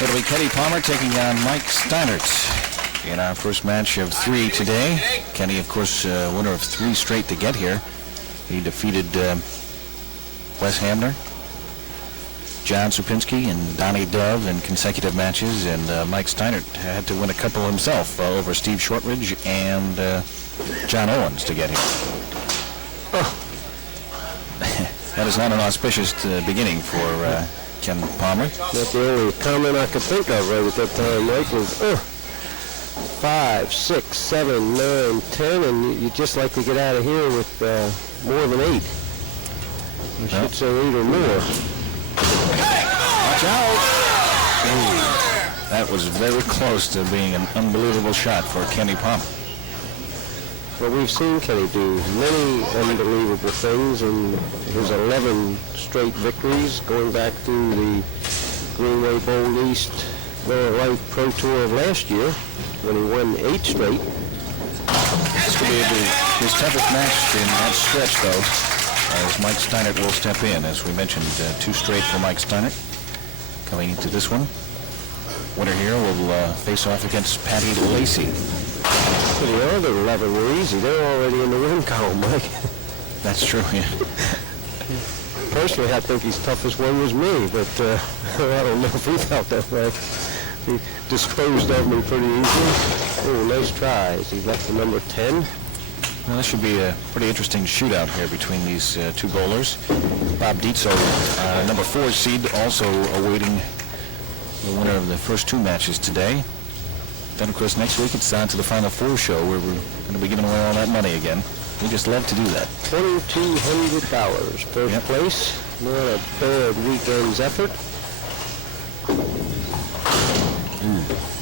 It'll be Kenny Palmer taking on Mike Steinert in our first match of 3 today. Kenny, of course, winner of 3 straight to get here. He defeated Wes Hamner, John Supinski, and Donnie Dove in consecutive matches, and Mike Steinert had to win a couple himself over Steve Shortridge and John Owens to get here. Oh. That is not an auspicious beginning for Ken Palmer. That's the only comment I could think of right at that time, Mike, was 5, 6, 7, 9, 10, and you just like to get out of here with more than 8. You should say 8 or more. Watch out! Ooh, that was very close to being an unbelievable shot for Kenny Palmer. Well, we've seen Kenny do many unbelievable things in his 11 straight victories, going back to the Greenway Bowl East Lite Pro Tour of last year, when he won 8 straight. This will be his toughest match in that stretch, though, as Mike Steinert will step in. As we mentioned, 2 straight for Mike Steinert. Coming into this one, winner here will face off against Patty Lacey. The other 11 were easy. They're already in the win column, Mike. That's true, yeah. Personally, I think his toughest one was me, but I don't know if he felt that way. He disposed of me pretty easily. Oh, nice tries. He left the number 10. Well, this should be a pretty interesting shootout here between these 2 bowlers. Bob Dietzel, number 4 seed, also awaiting the winner of the first 2 matches today. Then, of course, next week it's on to the Final Four show where we're going to be giving away all that money again. We just love to do that. $2,200 first place. Not a bad weekend's effort.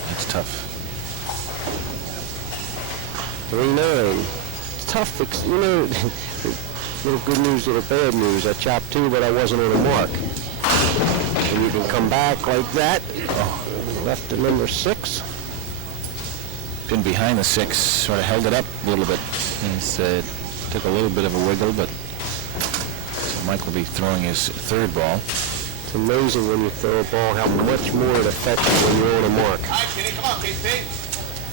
That's tough. 3-9. It's tough. You know, little good news, little bad news. I chopped 2, but I wasn't on a mark. And you can come back like that. Oh, left the number 6. Pin behind the 6, sort of held it up a little bit. It took a little bit of a wiggle, but so Mike will be throwing his 3rd ball. It's amazing when you throw a ball how much more it affects you when you're on a mark.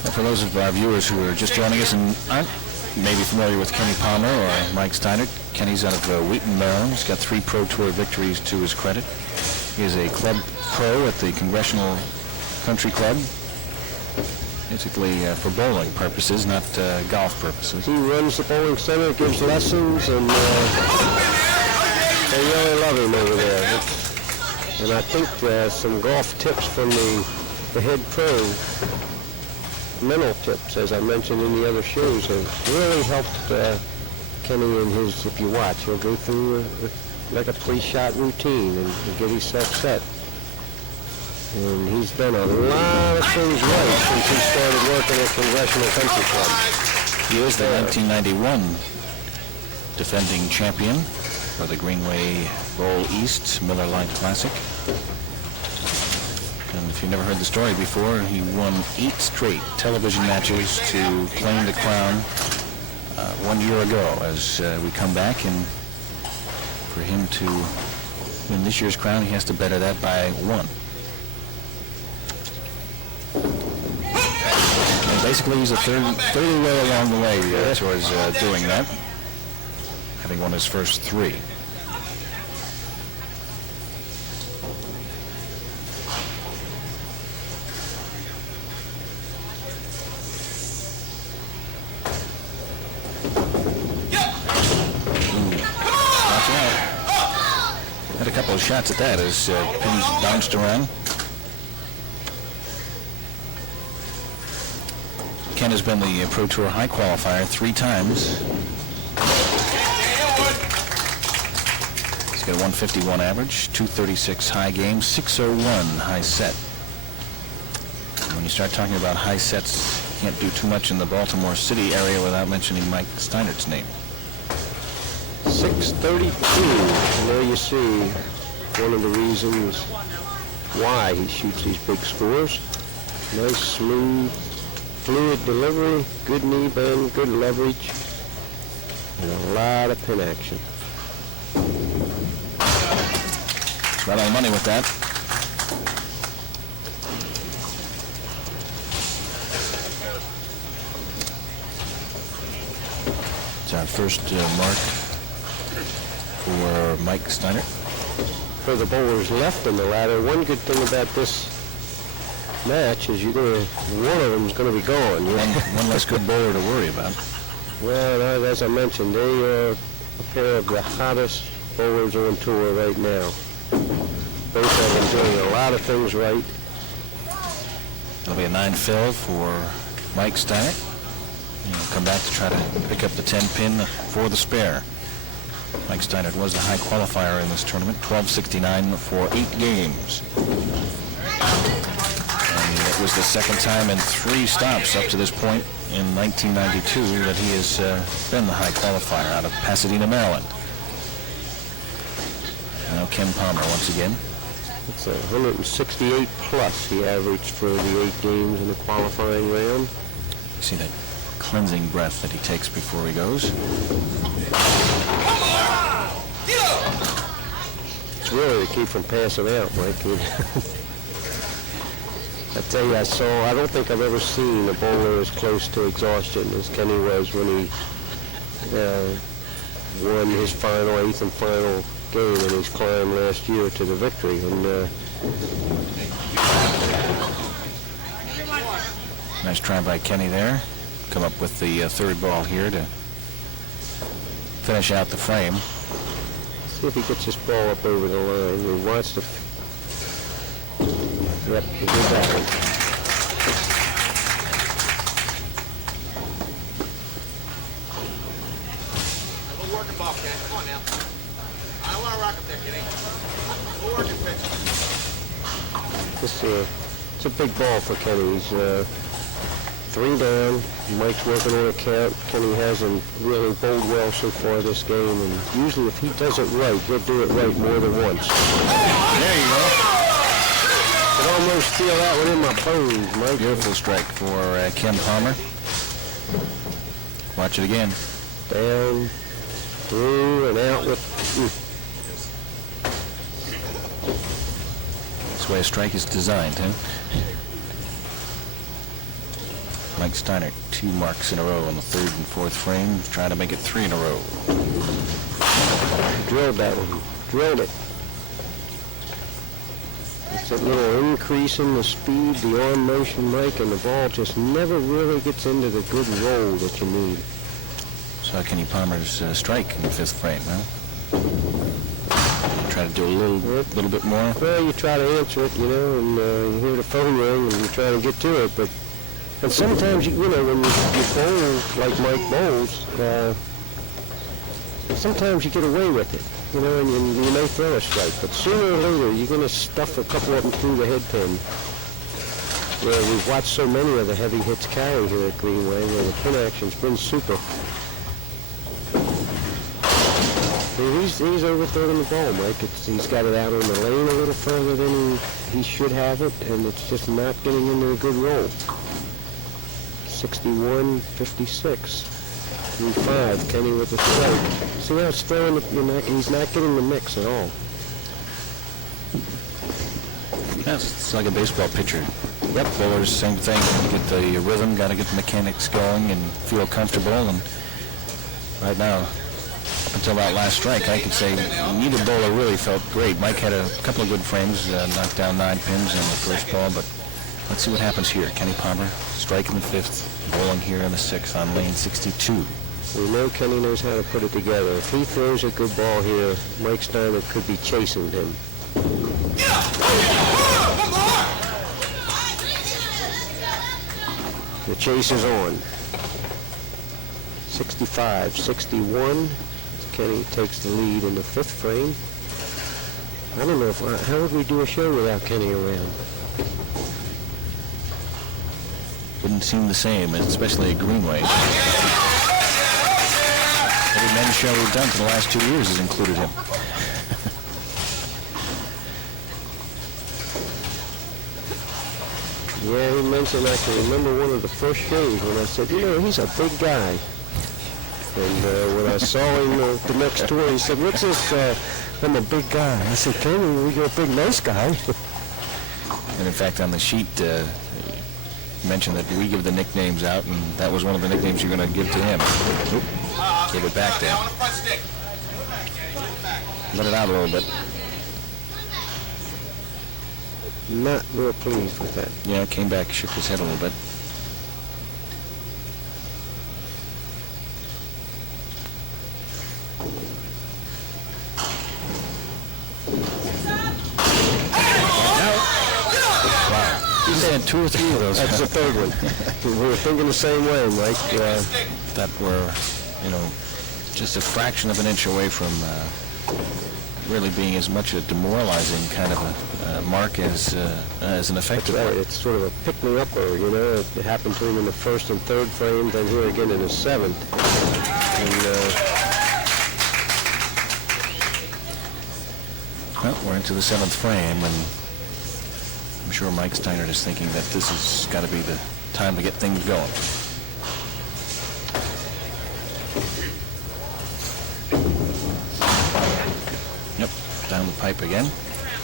And for those of our viewers who are just joining us and aren't maybe familiar with Kenny Palmer or Mike Steinert, Kenny's out of Wheaton, Maryland. He's got 3 Pro Tour victories to his credit. He is a club pro at the Congressional Country Club. Basically for bowling purposes, not golf purposes. He runs the bowling center, gives lessons, and they really love him over there. And I think some golf tips from the head pro, mental tips, as I mentioned in the other shows, have really helped Kenny in his, if you watch, he'll go through like a pre-shot routine and get himself set. And he's done a lot of things right since he started working at Congressional Country Club. He is the 1991 defending champion for the Greenway Bowl East Miller Lite Classic. And if you've never heard the story before, he won 8 straight television matches to claim the crown 1 year ago. As we come back, and for him to win this year's crown, he has to better that by 1. Basically, he's a third way along the way towards doing that, having won his first 3. Watch out. Had a couple of shots at that as pins bounced around. Ken has been the Pro Tour high qualifier 3 times. He's got a 151 average, 236 high game, 601 high set. And when you start talking about high sets, you can't do too much in the Baltimore City area without mentioning Mike Steinert's name. 632. And there you see one of the reasons why he shoots these big scores. Nice, smooth, fluid delivery, good knee bend, good leverage, and a lot of pin action. Right on the money with that. It's our first mark for Mike Steiner. For the bowlers left in the ladder, one good thing about this match is one of them's going to be gone. One less good bowler to worry about. Well, as I mentioned, they are a pair of the hottest bowlers on tour right now. Both of them doing a lot of things right. It'll be a 9 fill for Mike Steiner. He'll come back to try to pick up the 10 pin for the spare. Mike Steiner was the high qualifier in this tournament, 1269 for 8 games. And it was the second time in 3 stops up to this point in 1992 that he has been the high qualifier out of Pasadena, Maryland. Now Ken Palmer once again. It's 168 plus he averaged for the 8 games in the qualifying round. You see that cleansing breath that he takes before he goes. It's really to keep from passing out, Mike. I tell you, I don't think I've ever seen a bowler as close to exhaustion as Kenny was when he won his final, 8th and final game in his climb last year to the victory. And nice try by Kenny there. Come up with the third ball here to finish out the frame. see if he gets this ball up over the line. He wants to. Yep, he did that one. Go working ball, Kenny. Come on now. I don't want to rock up there, Kenny. Go working pitch. It's a big ball for Kenny. He's 3 down. Mike's working on a count. Kenny hasn't really bowled well so far this game, and usually if he does it right, he'll do it right more than once. There you go. I could almost feel that one in my bones, Mike. Beautiful strike for Ken Palmer. Watch it again. Down, through, and out with. That's the way a strike is designed, huh? Mike Steiner, 2 marks in a row on the 3rd and 4th frame, trying to make it 3 in a row. Drilled that one. Drilled it. It's that little increase in the speed, the arm motion, Mike, and the ball just never really gets into the good roll that you need. Saw Kenny Palmer's strike in the 5th frame, huh? Try to do a little bit more. Well, you try to answer it, and you hear the phone ring, and you try to get to it, but and sometimes, when you bowl like Mike bowls, sometimes you get away with it, and you may throw a strike. But sooner or later, you're going to stuff a couple of them through the head pin. Where we've watched so many of the heavy hits carry here at Greenway, where the pin action's been super. He's overthrowing the ball, Mike. He's got it out on the lane a little further than he should have it, and it's just not getting into a good roll. 61-56. 3-5. Kenny with the strike. See how it's throwing he's not getting the mix at all. Yes, it's like a baseball pitcher. Yep, bowlers, same thing. Get the rhythm, got to get the mechanics going and feel comfortable. And right now, up until that last strike, I could say neither bowler really felt great. Mike had a couple of good frames, knocked down 9 pins on the first ball, but let's see what happens here. Kenny Palmer, strike in the 5th, bowling here in the 6th on lane 62. We know Kenny knows how to put it together. If he throws a good ball here, Mike Steiner could be chasing him. The chase is on. 65-61. Kenny takes the lead in the 5th frame. I don't know how would we do a show without Kenny around? Wouldn't seem the same, especially at Greenway. Every men's show we've done for the last 2 years has included him. Yeah, he mentioned, I can remember one of the first shows when I said, he's a big guy. And when I saw him the next tour, he said, what's this I'm a big guy. I said, Kenny, you're a big, nice guy. And in fact, on the sheet, you mentioned that we give the nicknames out, and that was one of the nicknames you're going to give to him. Oop. Give it back there. On the front stick. Let it out a little bit. Not real pleased with that. Yeah, came back, shook his head a little bit. He's had 2 or 3 of those. That's the third one. We were thinking the same way, Mike. That were, you know, just a fraction of an inch away from really being as much a demoralizing kind of a mark as an effective Right, one. it's sort of a pick-me-upper, you know. It happened to him in the first and third frame, then here again in the seventh. And, Well, we're into the 7th frame, and I'm sure Mike Steinert is thinking that this has got to be the time to get things going. Yep, down the pipe again.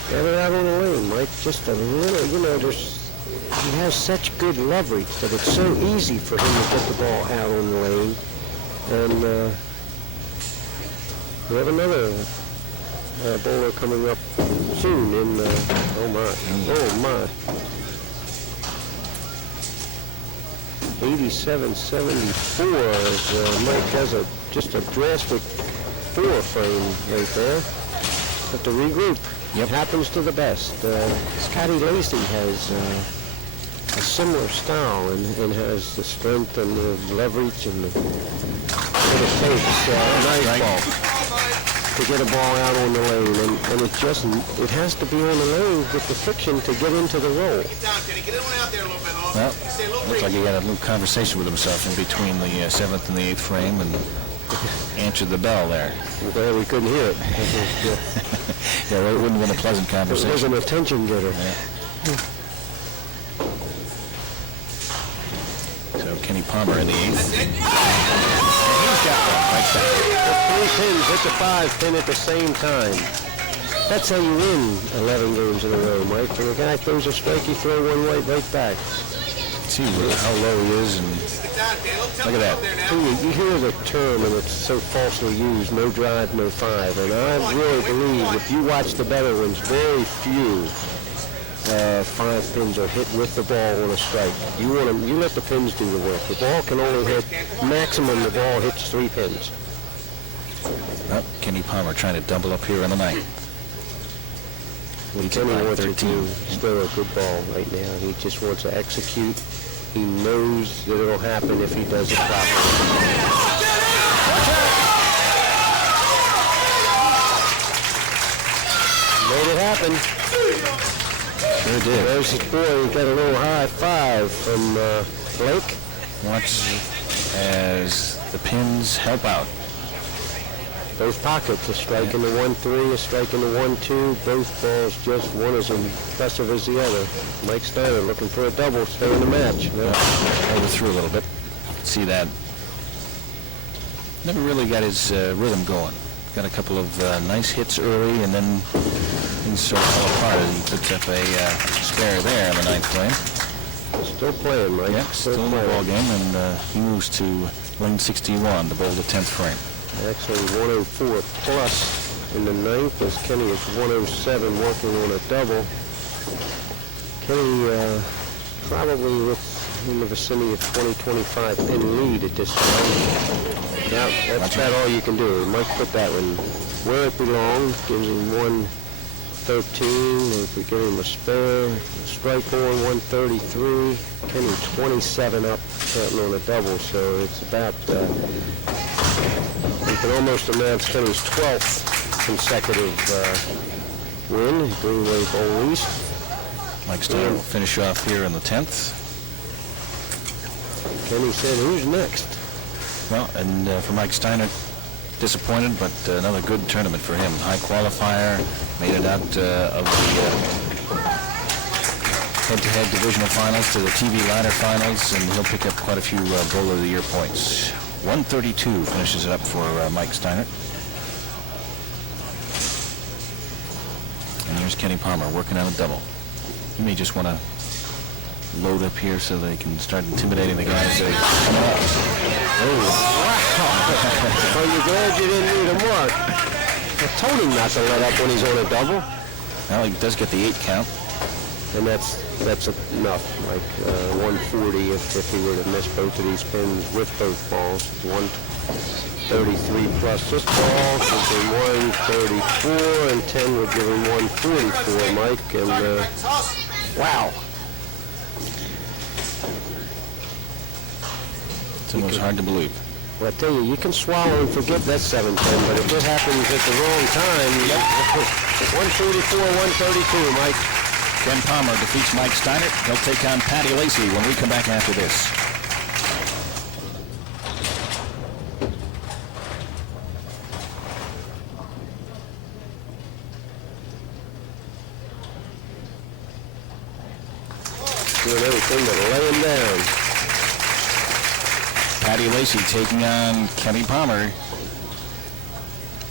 Get it out on the lane, Mike. Just a little, you know, he has such good leverage that it's so easy for him to get the ball out on the lane. And we have another bowler coming up soon in, oh my. 87-74 as Mike has just a drastic 4 frame right there. Have to regroup. It happens to the best. Scotty Lacey has a similar style and has the strength and the leverage and what it takes. Nice ball to get a ball out on the lane, and it has to be on the lane with the friction to get into the roll. Get down, Kenny. Get it on out there a little bit, Lord. Well, Stay a little looks like breathe. he had a little conversation with himself in between the 7th and the 8th frame and answered the bell there. Well, we couldn't hear it. Yeah, well, it wouldn't have been a pleasant It was conversation. an attention getter. So Kenny Palmer in the 8th. That's it. He's got one. Like that. 3 pins, hit the 5 pin at the same time. That's how you win 11 games in a row, Mike. When a guy throws a strike, you throw one right back. See how low he is, and Get down, Caleb. Tell Look at me that. up there now. You hear the term, and it's so falsely used, no drive, no 5. And I really believe if you watch the better ones, very few 5 pins are hit with the ball on a strike. You let the pins do the work. The ball can only hit, maximum the ball hits 3 pins. well, Kenny Palmer trying to double up here in the 9th. Leads it Kenny by wants to 13. throw a good ball right now. He just wants to execute. He knows that it'll happen if he does it properly. Made it happen. Sure did. There's his boy. He got a little high 5 from Blake. Watch as the pins help out. Both pockets, a strike in the 1-3, a strike in the 1-2. Both balls just one as impressive as the other. Mike Steiner looking for a double, stay in the match. Yeah. Overthrew a little bit. See that. Never really got his rhythm going. Got a couple of nice hits early, and then things sort of fell apart. He puts up a spare there in the 9th frame. Still playing, Mike. Yeah, still in the ball game, and he moves to lane 61 to bowl the 10th frame. Actually 104 plus in the 9th as Kenny is 107 working on a double. Kenny probably in the vicinity of 20-25 pin lead at this time. Now, that's about all you can do. Mike put that one where it belongs, gives him 113. If we give him a spare, strike on 133. Kenny 27 up, counting on a double, so it's about... you can almost announce Kenny's 12th consecutive win, Greenway Bowl East. Mike Steiner will finish off here in the 10th. Kenny said, who's next? Well, and for Mike Steiner, disappointed, but another good tournament for him. High qualifier, made it out of the head-to-head divisional finals to the TV ladder finals, and he'll pick up quite a few Bowler of the Year points. 132 finishes it up for Mike Steiner. Here's Kenny Palmer working on a double. You may just want to load up here so they can start intimidating the guys that are coming up. Oh, wow. Well, you're glad you didn't need a mark. I told him not to let up when he's on a double. Well, he does get the 8 count. And that's enough, like 140 if he were to miss both of these pins with both balls. 133 plus this ball would be 134, and 10 would give him 144, Mike. And wow. It's almost hard to believe. Well, I tell you, you can swallow and forget that 7-10, but if it happens at the wrong time, 144, 132, Mike. Ken Palmer defeats Mike Steiner. He'll take on Patty Lacey when we come back after this. Doing everything but lay him down. Patty Lacey taking on Kenny Palmer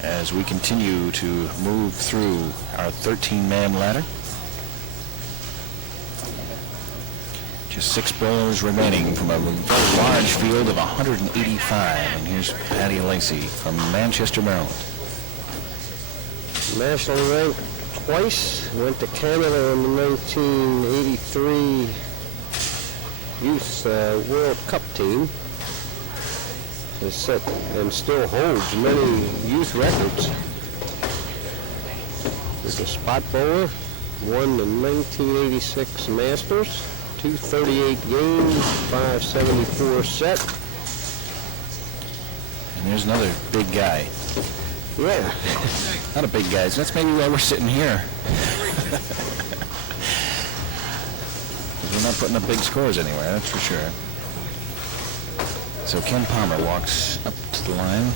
as we continue to move through our 13-man ladder. Just 6 bowlers remaining from a very large field of 185. And here's Patty Lacey from Manchester, Maryland. Nationally ranked twice. Went to Canada in the 1983 Youth World Cup team. Has set and still holds many youth records. He's a spot bowler. Won the 1986 Masters. 238 games, 574 set. And there's another big guy. Yeah. Not a big guy. So that's maybe why we're sitting here. We're not putting up big scores anywhere, that's for sure. So Ken Palmer walks up to the line,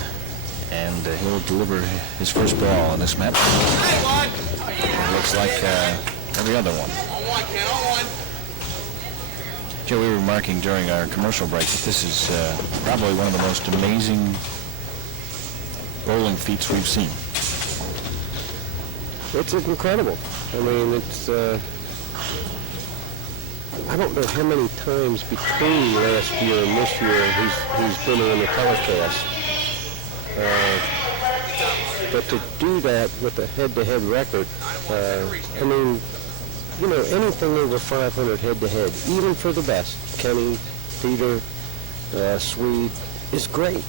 and he'll deliver his first ball in this match. It looks like every other one. Joe, we were remarking during our commercial break that this is probably one of the most amazing bowling feats we've seen. It's incredible. I mean, it's, I don't know how many times between last year and this year he's been on the telecast. But to do that with a head-to-head record, I mean, you know, anything over 500 head-to-head, even for the best, Kenny, Peter, Swede, is great.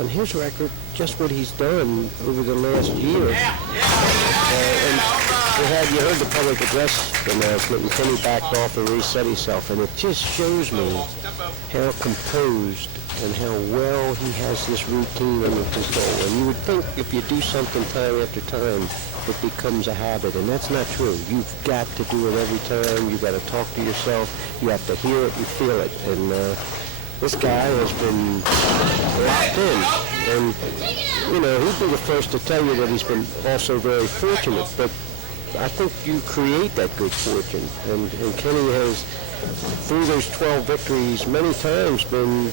And his record, just what he's done over the last year. And you heard the public address announcement, and Kenny backed off and reset himself, and it just shows me how composed and how well he has this routine under control. And you would think if you do something time after time, it becomes a habit, and that's not true. You've got to do it every time. You've got to talk to yourself. You have to hear it and feel it. And this guy has been locked in. And, you know, he'd be the first to tell you that he's been also very fortunate, but I think you create that good fortune. And Kenny has, through those 12 victories, many times been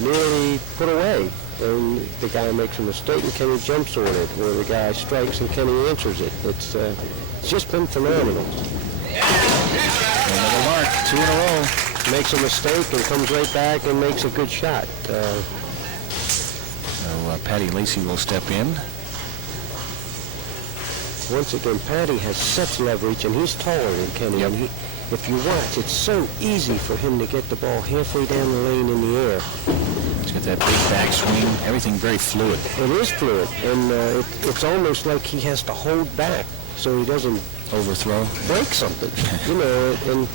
nearly put away. And the guy makes a mistake and Kenny jumps on it, or the guy strikes and Kenny answers it. It's just been phenomenal. Another mark, 2 in a row. Makes a mistake and comes right back and makes a good shot. So Patty Lacey will step in. Once again, Patty has such leverage, and he's taller than Kenny. Yep. And if you watch, it's so easy for him to get the ball halfway down the lane in the air. He's got that big backswing, everything very fluid. It is fluid, and it's almost like he has to hold back so he doesn't Overthrow. break something, you know, and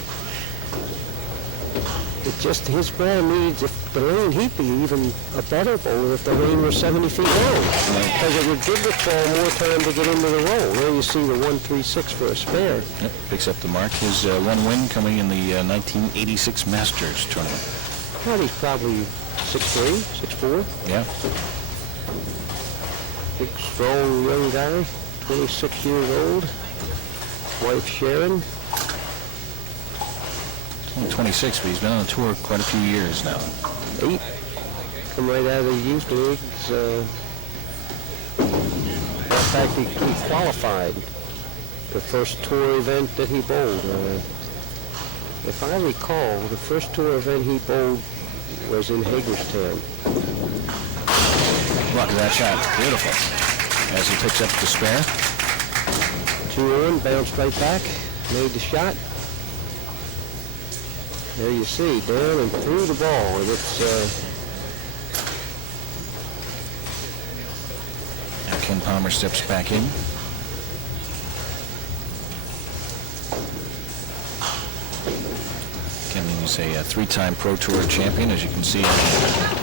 it just, his ball needs, if the lane, he'd be even a better bowler if the lane were 70 feet long, because it would give the ball more time to get into the roll. There you see the 136 for a spare. Yep, picks up the mark. His one win coming in the 1986 Masters tournament. Well, he's probably 6'3", 6'4". Yeah. Big, strong young guy, 26 years old. Wife Sharon. Only 26, but he's been on the tour quite a few years now. 8. Come right out of the youth leagues. In fact, he qualified the first tour event that he bowled. If I recall, the first tour event he bowled was in Hagerstown. Look at that shot. Beautiful. As he picks up the spare. 2 on, bounced right back, made the shot. There you see, down and through the ball. And it's Now Ken Palmer steps back in. Ken is a three-time Pro Tour champion, as you can see on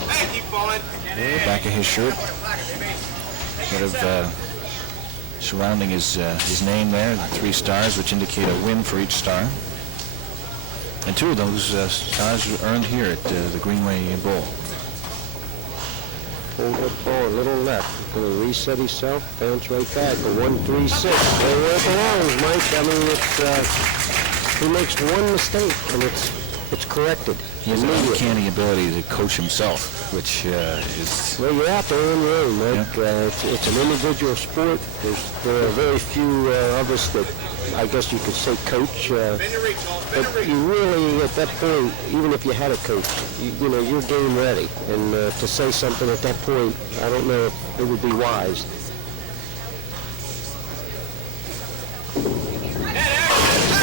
Hey, keep falling. the back of his shirt. Sort of surrounding his name there, the 3 stars, which indicate a win for each star. And 2 of those stars were earned here at the Greenway Bowl. pulled that ball a little left. Going to reset himself, bounce right back. A 1-3-6. There where it belongs, Mike. I mean, it's he makes one mistake and it's corrected. He has an uncanny ability to coach himself, which is... Well, you're out there on your own, Mike. Yeah. It's an individual sport. There are very few of us that, I guess you could say, coach. But you really, at that point, even if you had a coach, you know, you're game ready. And to say something at that point, I don't know if it would be wise.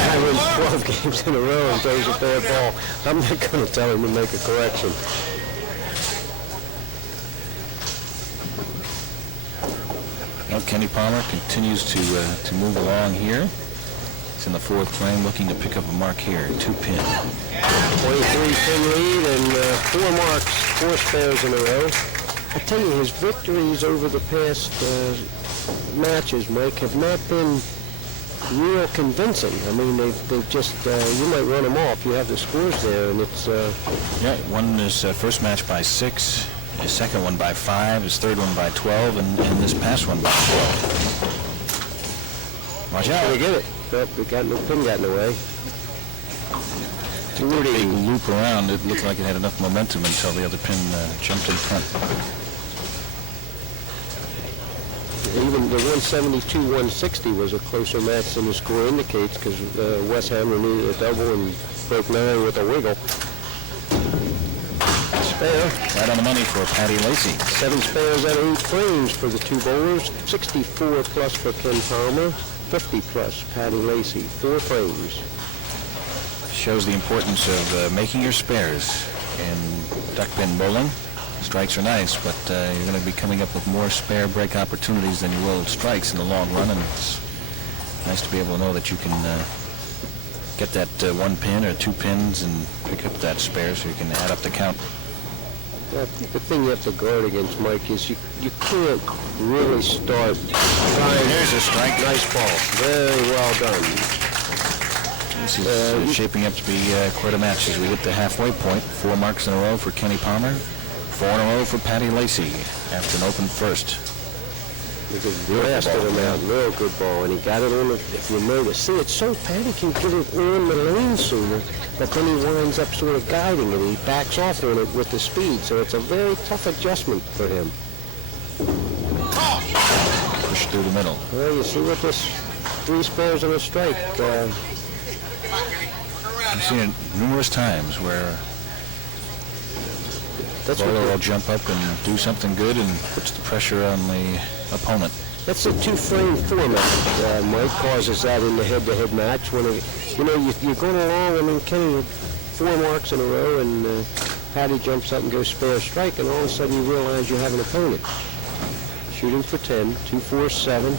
I win 12 games in a row and throws a bad ball. I'm not going to tell him to make a correction. Well, Kenny Palmer continues to move along here. He's in the 4th frame, looking to pick up a mark here. 2-pin. 23-pin lead and 4 marks, 4 spares in a row. I tell you, his victories over the past matches, Mike, have not been real convincing. I mean, they've just, you might run them off. You have the scores there, and it's... Yeah, won his first match by 6, his second one by 5, his third one by 12, and this past one by 12. Watch out. They get it. But the pin got in the way. Took a big loop around. It looked like it had enough momentum until the other pin jumped in front. Even the 172-160 was a closer match than the score indicates because Wes Hammer needed a double and broke 9 with a wiggle. Spare. Right on the money for Patty Lacey. 7 spares out of 8 frames for the 2 bowlers. 64 plus for Ken Palmer. 50 plus Patty Lacey. 4 frames. Shows the importance of making your spares in duck pin bowling. Strikes are nice, but you're going to be coming up with more spare break opportunities than you will strikes in the long run, and it's nice to be able to know that you can get that 1 pin or 2 pins and pick up that spare so you can add up the count. I think the thing you have to guard against, Mike, is you can't really start trying. There's a strike. Nice ball. Very well done. This is shaping up to be quite a match as we hit the halfway point. 4 marks in a row for Kenny Palmer. 4 in a row for Patty Lacey after an open first. He just blasted him out. Real good ball. And he got it on the, if you notice. See, it's so Patty can get it on the lane sooner, but then he winds up sort of guiding it. He backs off on it with the speed. So it's a very tough adjustment for him. Push through the middle. Well, you see what this 3 spares and a strike. I've seen it numerous times where That's the bowler what will jump up and do something good and puts the pressure on the opponent. That's a 2-frame format. Mike causes that in the head-to-head match. When you're going along. I mean, Kenny had 4 marks in a row, and Patty jumps up and goes spare strike, and all of a sudden you realize you have an opponent. Shooting for 10, 2-4-7.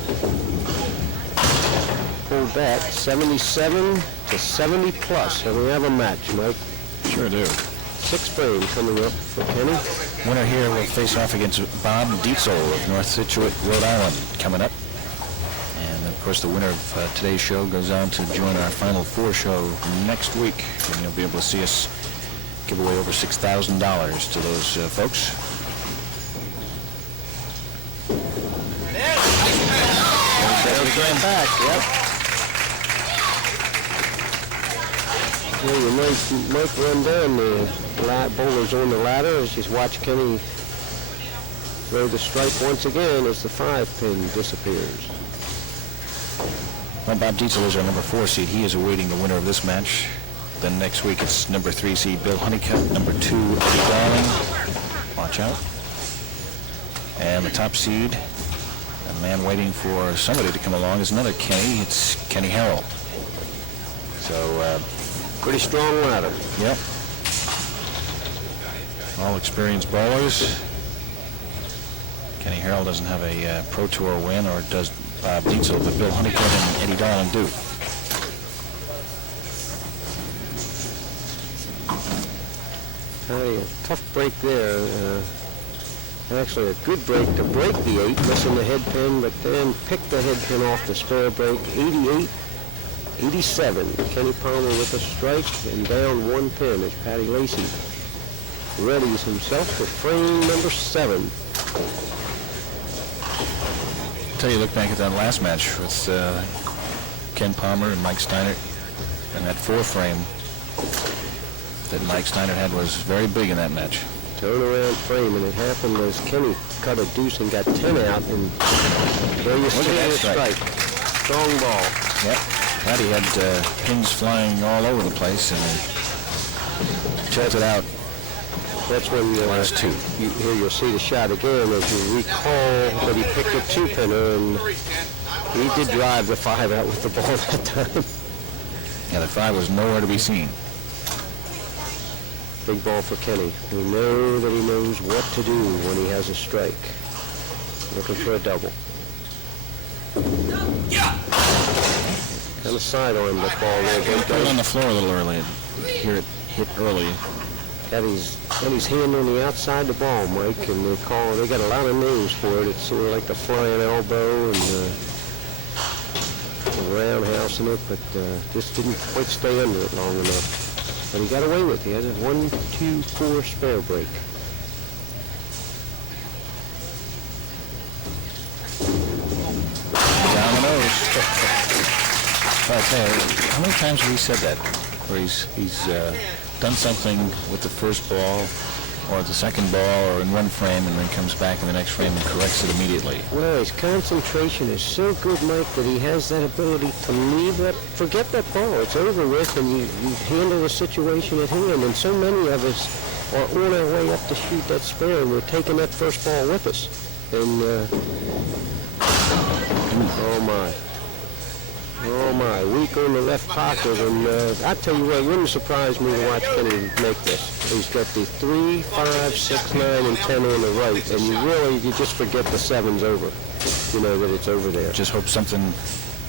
Pulled that 77 to 70 plus, and we have a match, Mike. Sure do. 6 frame coming up for Kenny. Winner here will face off against Bob Dietzel of North Situate, Rhode Island, coming up. And, of course, the winner of today's show goes on to join our Final 4 show next week. And you'll be able to see us give away over $6,000 to those folks. Down again back, yep. Yeah, you might run down the bowlers on the ladder as you watch Kenny throw the strike once again as the 5 pin disappears. Well, Bob Dietzel is our number 4 seed. He is awaiting the winner of this match. Then next week it's number 3 seed Bill Honeycutt, number 2 Eddie Darling. Watch out. And the top seed, a man waiting for somebody to come along, is another Kenny. It's Kenny Harrell. So, Pretty strong ladder. yep. All experienced bowlers. Kenny Harrell doesn't have a Pro Tour win, or does Bob Dietzel, but Bill Honeycutt and Eddie Darling do. Patty, a tough break there. Actually, a good break to break the 8, missing the head pin, but then pick the head pin off the spare break. 88, 87. Kenny Palmer with a strike and down 1 pin as Patty Lacey readies himself for frame number 7. I'll tell you, look back at that last match with Ken Palmer and Mike Steinert, and that 4 frame that Mike Steinert had was very big in that match. Turnaround frame, and it happened as Kenny cut a deuce and got 10 out, and there you see that the strike. Strong ball. Yep. Patty had pins flying all over the place and tilted out. That's when Last 2. here you'll see the shot again, as you recall that he picked a 2-pinner, and he did drive the 5 out with the ball that time. Yeah, the 5 was nowhere to be seen. Big ball for Kenny. We know that he knows what to do when he has a strike. Looking for a double. Kind of sidearmed that ball there. Put it on the floor a little early. Hear it hit early. Got his hand on the outside the ball, Mike, and they got a lot of names for it. It's sort of like the flying elbow and the roundhouse in it, but just didn't quite stay under it long enough. But he got away with it. He had a 1, 2, 4 spare break. Down the nose. All right, how many times have we said that? Where he's done something with the first ball or the second ball or in one frame and then comes back in the next frame and corrects it immediately. Well, his concentration is so good, Mike, that he has that ability to leave that, forget that ball. It's over with, and you handle the situation at hand. And so many of us are on our way up to shoot that spare, and we're taking that first ball with us. And, oh my, weak on the left pocket, and I tell you what, it wouldn't surprise me to watch Kenny make this. He's got the 3, 5, 6, 9, and 10 on the right, and you just forget the 7's over. You know that it's over there. Just hope something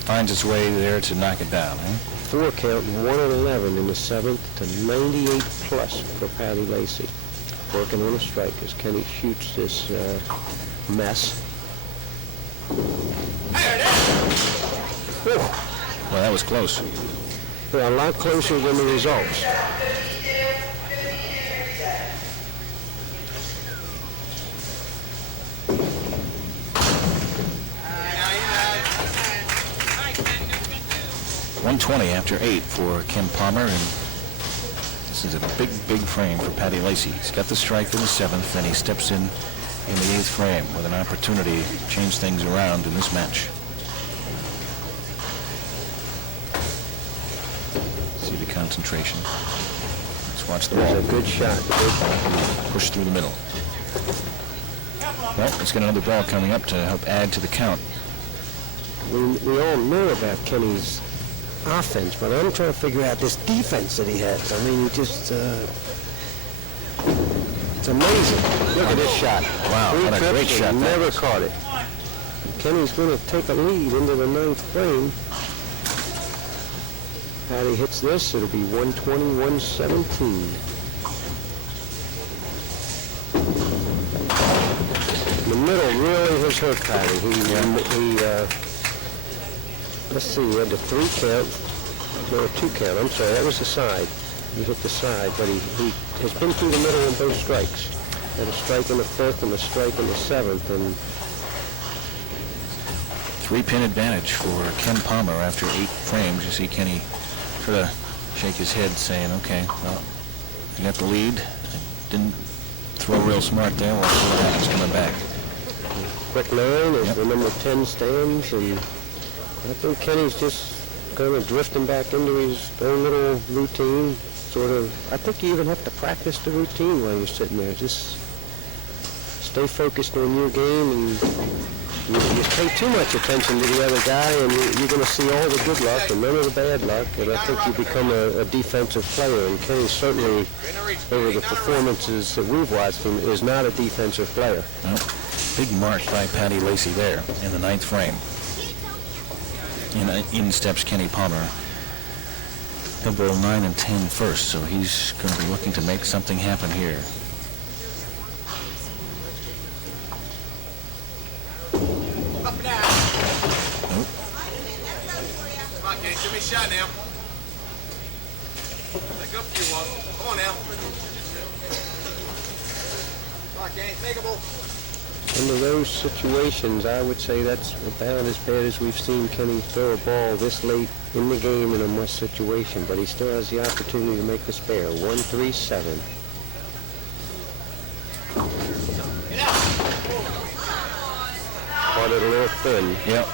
finds its way there to knock it down, eh? 4 count, 1 and 11 in the 7th to 98 plus for Patty Lacey. Working on a strike as Kenny shoots this mess. Well, that was close. They're a lot closer than the results. .120 after 8 for Ken Palmer, and this is a big frame for Patty Lacey. He's got the strike in the 7th, then he steps in the 8th frame with an opportunity to change things around in this match. See the concentration. Let's watch the ball. There's a good shot. Push through the middle. Well, let's get another ball coming up to help add to the count. We all know about Kenny's offense, but I'm trying to figure out this defense that he has. I mean, he just, it's amazing. Look at this shot. Wow, Three what a trips great shot and that never was. caught it. Kenny's going to take a lead into the 9th frame. Patty hits this, it'll be 120, 117. The middle really has hurt Patty. Let's see, he had the 3 count, no, 2 count, I'm sorry, that was the side. He hit the side, but he has been through the middle in both strikes. Had a strike in the 5th and a strike in the 7th, and 3-pin advantage for Ken Palmer after 8 frames. You see Kenny sort of shake his head saying, okay, well, I got the lead. I didn't throw real smart there. We'll see what happens coming back. quick 9 as the number 10 stands, and I think Kenny's just kind of drifting back into his own little routine, sort of. I think you even have to practice the routine while you're sitting there. Just stay focused on your game, and you pay too much attention to the other guy, and you're going to see all the good luck and none of the bad luck, and I think you become a defensive player, and Kenny certainly, over the performances that we've watched him, is not a defensive player. Well, big mark by Patty Lacey there in the 9th frame. In steps Kenny Palmer. He'll bowl 9 and 10 first, so he's going to be looking to make something happen here. Up and down. Nope. Come on, Kenny. Give me a shot now. Back up to you, Walt. Come on now. Come on, Kenny. Makeable. Under those situations, I would say that's about as bad as we've seen Kenny throw a ball this late in the game in a must situation, but he still has the opportunity to make the spare. 1-3-7. Caught it a little thin. Yep.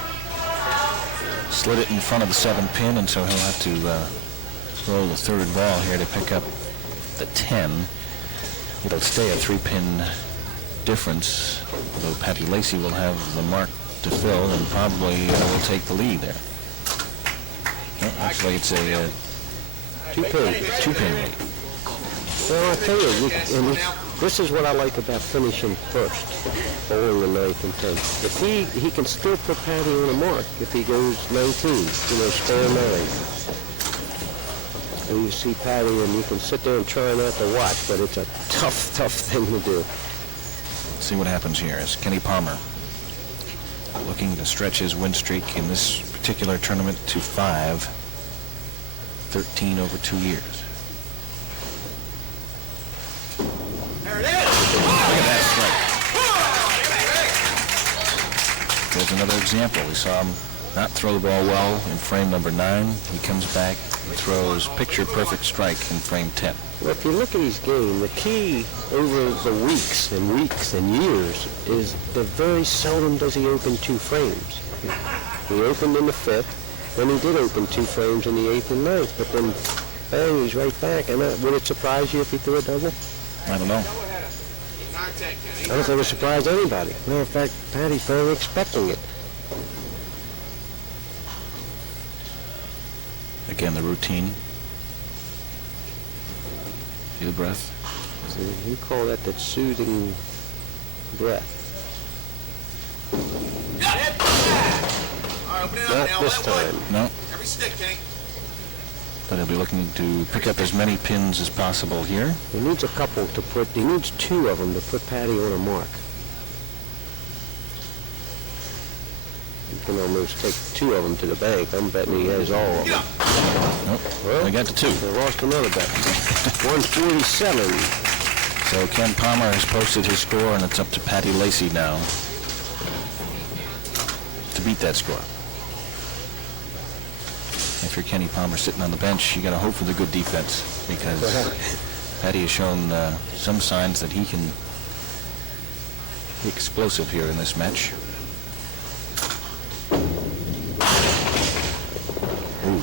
Slid it in front of the 7th pin, and so he'll have to roll the 3rd ball here to pick up the 10. It'll stay a 3-pin difference, although Patty Lacey will have the mark to fill and probably will take the lead there. Well, actually, it's a 2-pin lead. Well, I'll tell you, this is what I like about finishing first, bowling the 9th and 10th. If he can still put Patty on a mark if he goes 19, spare 9. And you see Patty, and you can sit there and try not to watch, but it's a tough, tough thing to do. See what happens here as Kenny Palmer looking to stretch his win streak in this particular tournament to 5, 13 over 2 years. There it is. Look at that strike. There's another example. We saw him not throw the ball well in frame number 9. He comes back and throws picture-perfect strike in frame 10. Well, if you look at his game, the key over the weeks and years is that very seldom does he open 2 frames. He opened in the 5th, then he did open 2 frames in the 8th and 9th, but then, bang, he's right back. And would it surprise you if he threw a double? I don't know. Nine, 10, Kenny. I don't think it would surprise anybody. Matter of fact, Patty's barely expecting it. Again, the routine. Feel the breath. So we call that soothing breath. Got it. All right, open it up Not now. this That way. time. No, Every stick, Kenny. but he'll be looking to pick up as many pins as possible here. He needs a couple to put, he needs 2 of them to put Patty on a mark. You can almost take 2 of them to the bank. I'm betting he has all of them. Nope, Well, they got to 2. I lost another bet. 147. So Ken Palmer has posted his score, and it's up to Patty Lacey now to beat that score. If you're Kenny Palmer sitting on the bench, you got to hope for the good defense, because Patty has shown some signs that he can be explosive here in this match. Ooh.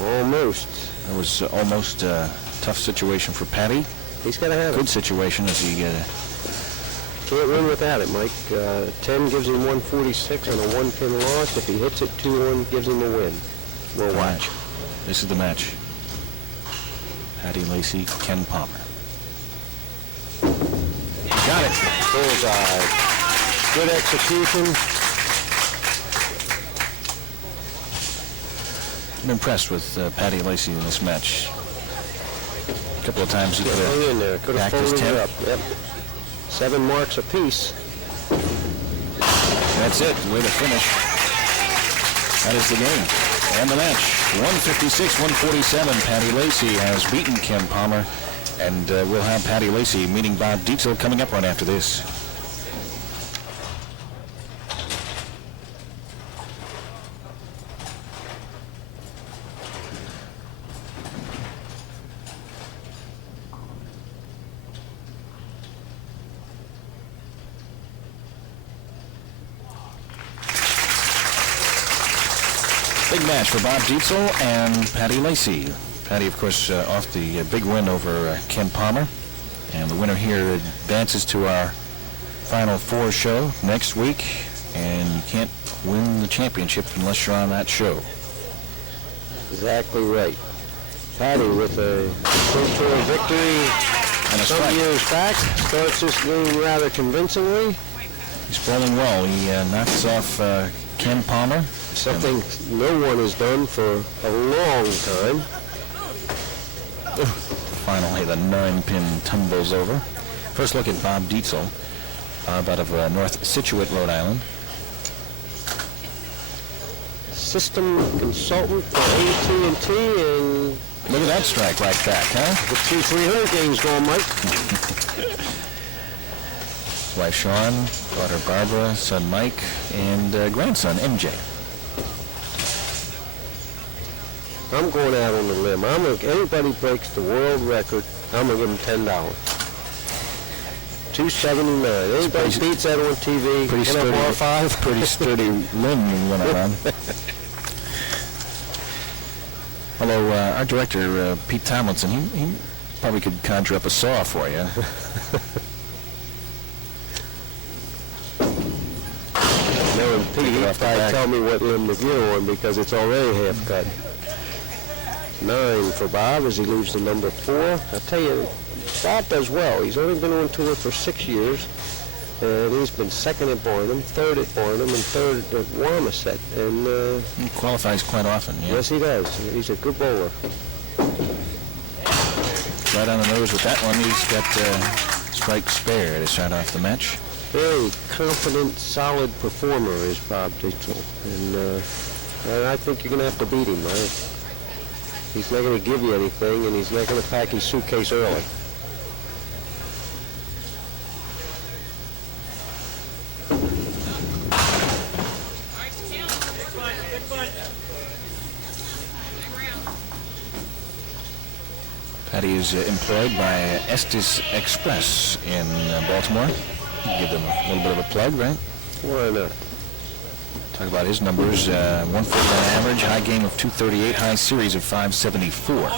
Almost. That was almost a tough situation for Patty. He's got to have Good it. situation as he Can't win without it, Mike. 10 gives him 146 on a 1-pin loss. If he hits it 2-1, gives him a win. We'll watch. This is the match. Patty Lacey, Ken Palmer. Got it. Bullseye. Good execution. I'm impressed with Patty Lacey in this match. A couple of times he could Hang in have there. Could have backed his folded it 10. up. Yep. 7 marks apiece. That's it. Way to finish. That is the game. And the match. 156-147. Patty Lacey has beaten Ken Palmer. And we'll have Patty Lacey meeting Bob Dietzel coming up right after this. Big match for Bob Dietzel and Patty Lacey. Patty, of course, off the big win over Ken Palmer. And the winner here advances to our Final Four show next week. And you can't win the championship unless you're on that show. Exactly right. Patty with a Pro Tour victory And a some strike. years back. Starts this game rather convincingly. He's bowling well. He knocks off Ken Palmer. Something no one has done for a long time. Finally, the 9-pin tumbles over. First look at Bob Dietzel, Bob out of North Scituate, Rhode Island. System consultant for AT&T, and Look at that strike right back, huh? the 2-300 game's going, Mike. His wife Sean, daughter Barbara, son Mike, and grandson MJ. I'm going out on the limb. Anybody breaks the world record, I'm going to give them $10. 279. Anybody beats that on TV, Pretty get a bar five. pretty sturdy limb you went out on. Although our director, Pete Tomlinson, he probably could conjure up a saw for you. Knowing Pete, off the I back. tell me what limb to get on because it's already half cut. 9 for Bob as he leaves the number 4. I tell you, Bob does well. He's only been on tour for 6 years, and he's been second at Barnum, third at Barnum, and third at Wamisit. And He qualifies quite often, yeah. yes, he does. He's a good bowler. Right on the nose with that one. He's got strike spare to start off the match. Very confident, solid performer is Bob Dietzel, and I think you're going to have to beat him. He's not going to give you anything, and he's not going to pack his suitcase early. Patty is employed by Estes Express in Baltimore. Give them a little bit of a plug, right? Why not? Talk about his numbers. 141 average, high game of 238, high series of 574.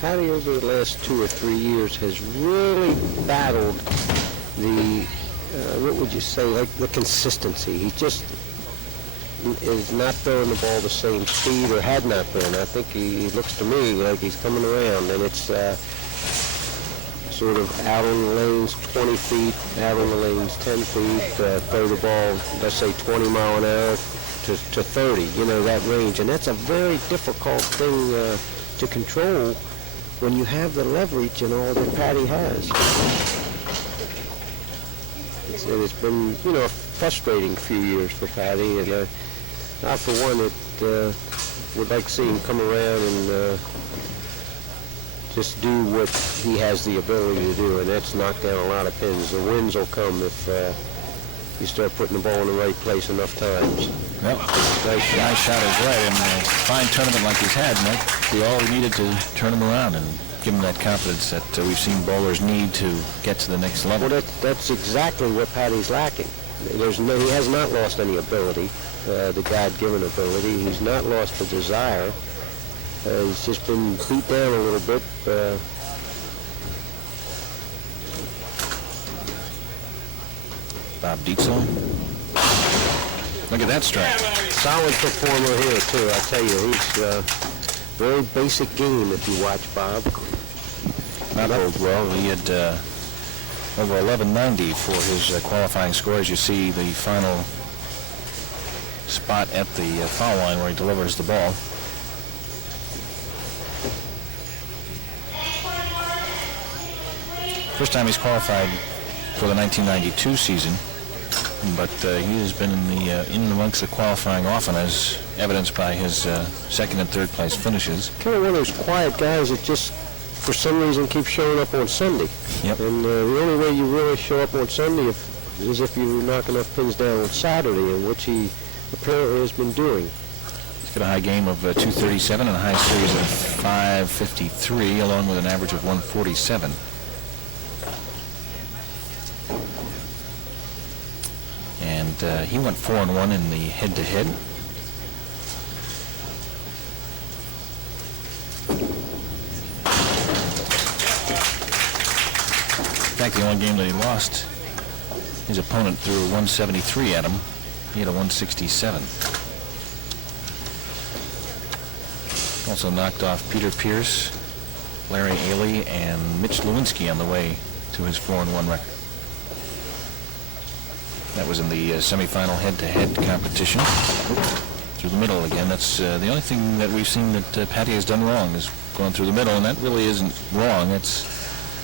Patty over the last 2 or 3 years has really battled the, what would you say, like the consistency. He just is not throwing the ball the same speed, or had not been. I think he looks to me like he's coming around, and it's sort of out on the lanes 20 feet, out on the lanes 10 feet, throw the ball, let's say 20 mile an hour to 30, you know, that range. And that's a very difficult thing to control when you have the leverage and all that Patty has. It's been, you know, a frustrating few years for Patty, and I, for one, would like to see him come around and just do what he has the ability to do, and that's knock down a lot of pins. The wins will come if you start putting the ball in the right place enough times. Well, nice shot is right, and a fine tournament like he's had, Mike. Be all he needed to turn him around and give him that confidence that we've seen bowlers need to get to the next level. Well, that's exactly what Patty's lacking. He has not lost any ability, the God-given ability. He's not lost the desire. He's just been beat down a little bit. Bob Dietzel. Look at that strike. Solid performer here, too, I tell you. He's very basic game if you watch Bob. Not bowled well. He had over 1190 for his qualifying score. As you see, the final spot at the foul line where he delivers the ball. First time he's qualified for the 1992 season, but he has been in amongst the qualifying often, as evidenced by his second and third place finishes. Kind of one of those quiet guys that just, for some reason, keeps showing up on Sunday. Yep. And the only way you really show up on Sunday is if you knock enough pins down on Saturday, in which he apparently has been doing. He's got a high game of 237 and a high series of 553, along with an average of 147. And and he went 4-1 in the head-to-head. In fact, the only game that he lost, his opponent threw a 173 at him. He had a 167. Also knocked off Peter Pierce, Larry Ailey, and Mitch Lewinsky on the way to his 4-1 record. That was in the semifinal head-to-head competition. Through the middle again. That's the only thing that we've seen that Patty has done wrong is going through the middle, and that really isn't wrong. It's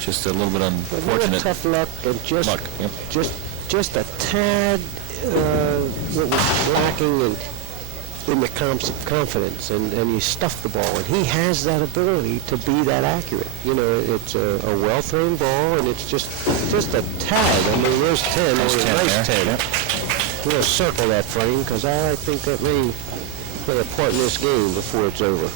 just a little bit unfortunate. Tough luck and just luck. Yep. just a tad what was lacking in the confidence, and you stuff the ball, and he has that ability to be that accurate. You know, it's a well-thrown ball, and it's just a tag. I mean, there's 10, Nice or a 10 nice there. 10. Yep. We'll circle that frame, because I think that may play a part in this game before it's over.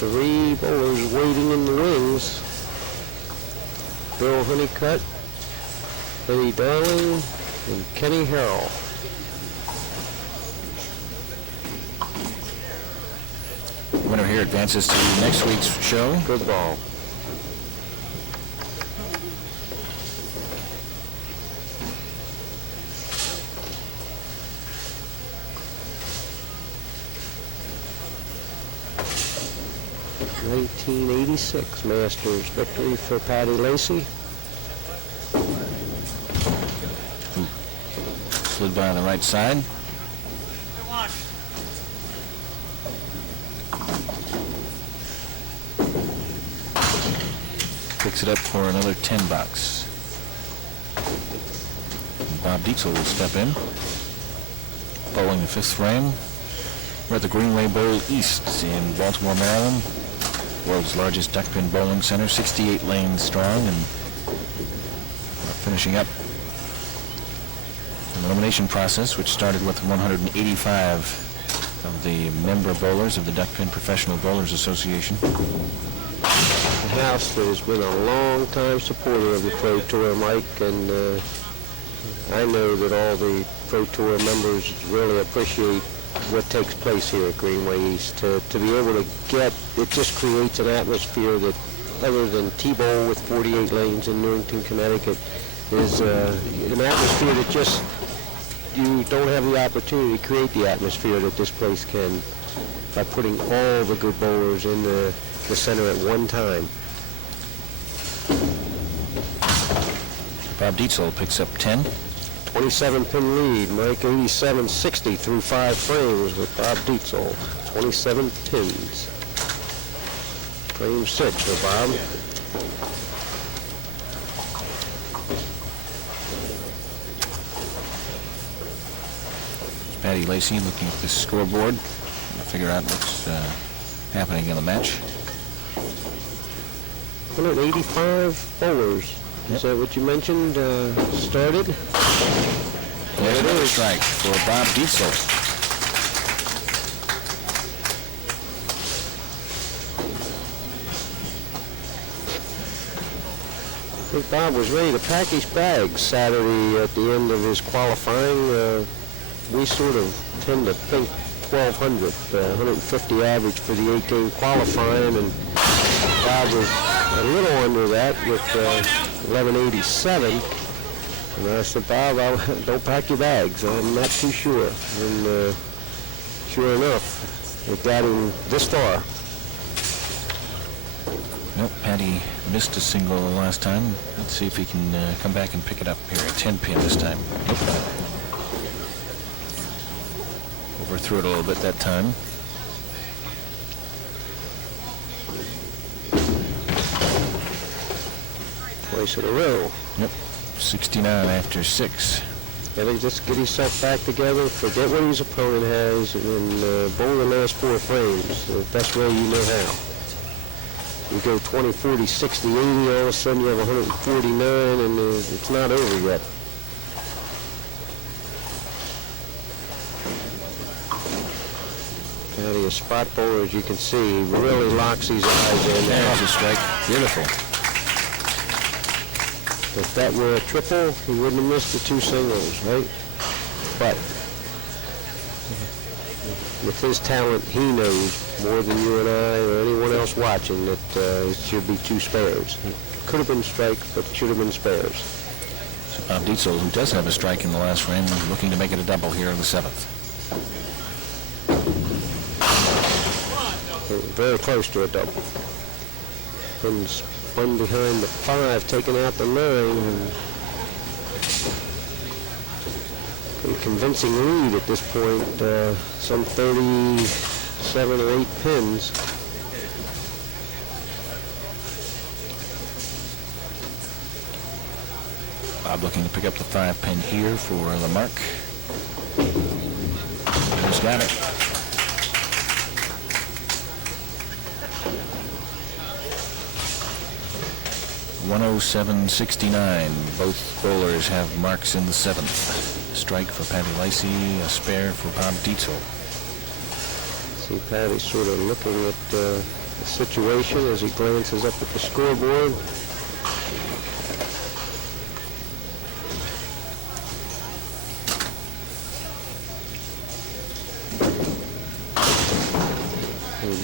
Three bowlers waiting in the wings. Bill Honeycutt, Eddie Darling, and Kenny Harrell. Winner here advances to next week's show. Good ball. '86 Masters victory for Patty Lacey. Slid by on the right side. Picks it up for another 10 bucks. Bob Dietzel will step in. Bowling the fifth frame. We're at the Greenway Bowl East in Baltimore, Maryland. World's largest duck pin bowling center, 68 lanes strong, and finishing up an elimination process which started with 185 of the member bowlers of the Duck Pin Professional Bowlers Association. A house that has been a long-time supporter of the Pro Tour, Mike, and I know that all the Pro Tour members really appreciate what takes place here at Greenway East. To be able to get, it just creates an atmosphere that, other than T-Bowl with 48 lanes in Newington, Connecticut, is an atmosphere that just, you don't have the opportunity to create the atmosphere that this place can by putting all the good bowlers in the center at one time. Bob Dietzel picks up 10. 27-pin lead, Mike, 87-60 through 5 frames with Bob Dietzel. 27 pins. Frame 6 for Bob. Patty Lacey looking at the scoreboard to figure out what's happening in the match. 185 bowlers. Is that what you mentioned started? There's another strike for Bob Dietzel. I think Bob was ready to pack his bags Saturday at the end of his qualifying. We sort of tend to think 1,200, 150 average for the 8-game qualifying, and Bob was a little under that with 1187. And I said, Bob, don't pack your bags. I'm not too sure. And sure enough, it got him this far. Nope, Patty missed a single the last time. Let's see if he can come back and pick it up here. A 10-pin this time. Nope. Overthrew it a little bit that time. Twice in a row. Yep, 69 after 6. Gotta just get himself back together, forget what his opponent has, and then bowl the last 4 frames the best way you know how. You go 20, 40, 60, 80, all of a sudden you have 149, and it's not over yet. Patty, a spot bowler, as you can see, really locks his eyes in. There's a strike. Beautiful. If that were a triple, he wouldn't have missed the 2 singles, right? But with his talent, he knows more than you and I or anyone else watching that it should be 2 spares. It could have been strikes, but it should have been spares. So Bob Dietzel, who does have a strike in the last frame, looking to make it a double here in the 7th. Very close to a double. Been spun behind the 5, taking out the 9, and a convincing lead at this point, some 37 or 8 pins. Bob looking to pick up the 5 pin here for the mark. He's got it. 107.69. Both bowlers have marks in the 7th. Strike for Patty Lacey, a spare for Bob Dietzel. See Patty sort of looking at the situation as he glances up at the scoreboard.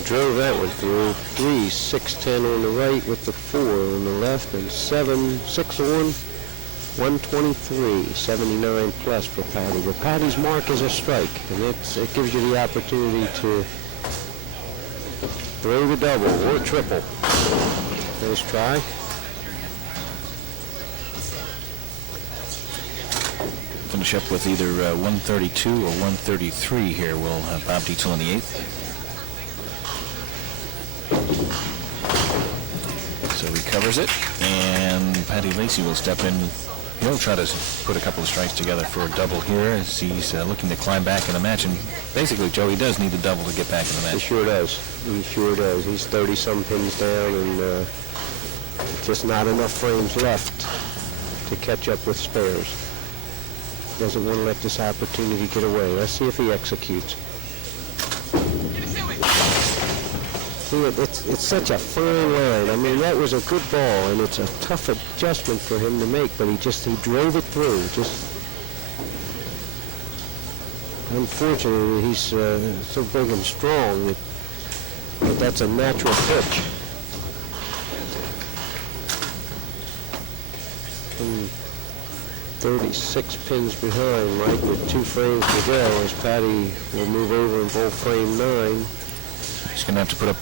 Drove that one through. 3, 6, 10 on the right with the 4 on the left, and 7, 6 on, 123, 79 plus for Patty. But Patty's mark is a strike, and it gives you the opportunity to throw the double or triple. Nice try. Finish up with either 132 or 133 here. We'll have Bob Dietzel in the 8th. So he covers it, and Patty Lacey will step in. He'll try to put a couple of strikes together for a double here as he's looking to climb back in the match. And basically, Joe, he does need a double to get back in the match. He sure does. He sure does. He's 30-some pins down, and just not enough frames left to catch up with spares. Doesn't want to let this opportunity get away. Let's see if he executes. It's such a fine line. I mean, that was a good ball, and it's a tough adjustment for him to make, but he drove it through. Unfortunately, he's so big and strong that that's a natural pitch. And 36 pins behind, Mike, with 2 frames to go, as Patty will move over and bowl frame 9. He's going to have to put up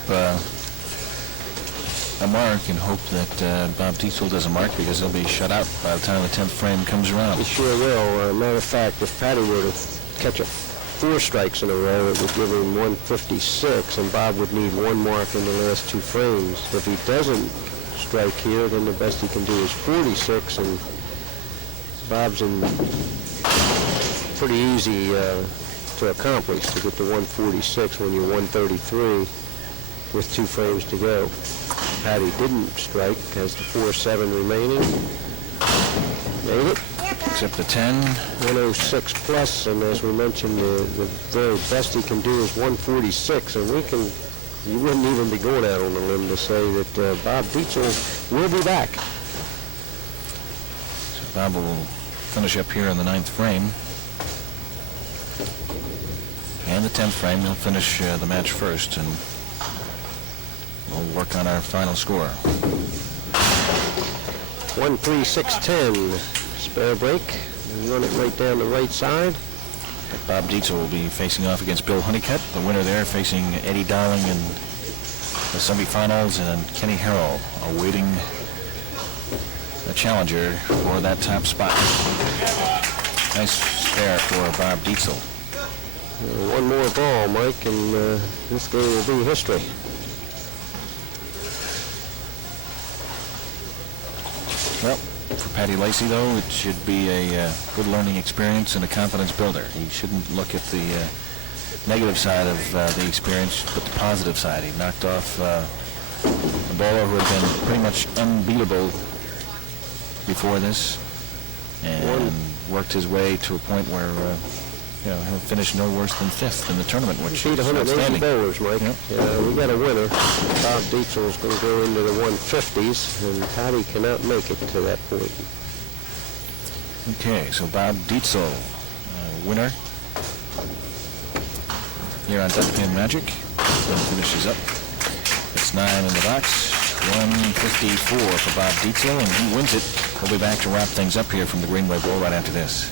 a mark and hope that Bob Dietzel doesn't mark, because he'll be shut out by the time the 10th frame comes around. He sure will. Matter of fact, if Patty were to catch 4 strikes in a row, it would give him 156, and Bob would need 1 mark in the last 2 frames. If he doesn't strike here, then the best he can do is 46, and Bob's in pretty easy to accomplish, to get to 146 when you're 133 with 2 frames to go. Patty didn't strike, has the 4-7 remaining. Made it. Except the 10. 106 plus, and as we mentioned, the very best he can do is 146, and you wouldn't even be going out on a limb to say that Bob Dietzel will be back. So Bob will finish up here in the 9th frame. And the 10th frame, he'll finish the match first, and we'll work on our final score. 1-3-6-10. Spare break. Run it right down the right side. Bob Dietzel will be facing off against Bill Honeycutt. The winner there facing Eddie Darling in the semifinals, and Kenny Harrell awaiting a challenger for that top spot. Nice spare for Bob Dietzel. One more ball, Mike, and this game will be history. Well, for Patty Lacey, though, it should be a good learning experience and a confidence builder. He shouldn't look at the negative side of the experience, but the positive side. He knocked off a bowler who had been pretty much unbeatable before this, and worked his way to a point where he'll finish no worse than 5th in the tournament, which Beat is 180 outstanding. bowlers, Mike. Yep. We got a winner. Bob Dietzel's going to go into the 150s, and Patty cannot make it to that point. Okay, so Bob Dietzel, winner here on Duckpin Magic. Finishes up. It's 9 in the box. 154 for Bob Dietzel, and he wins it. We'll be back to wrap things up here from the Greenway Bowl right after this.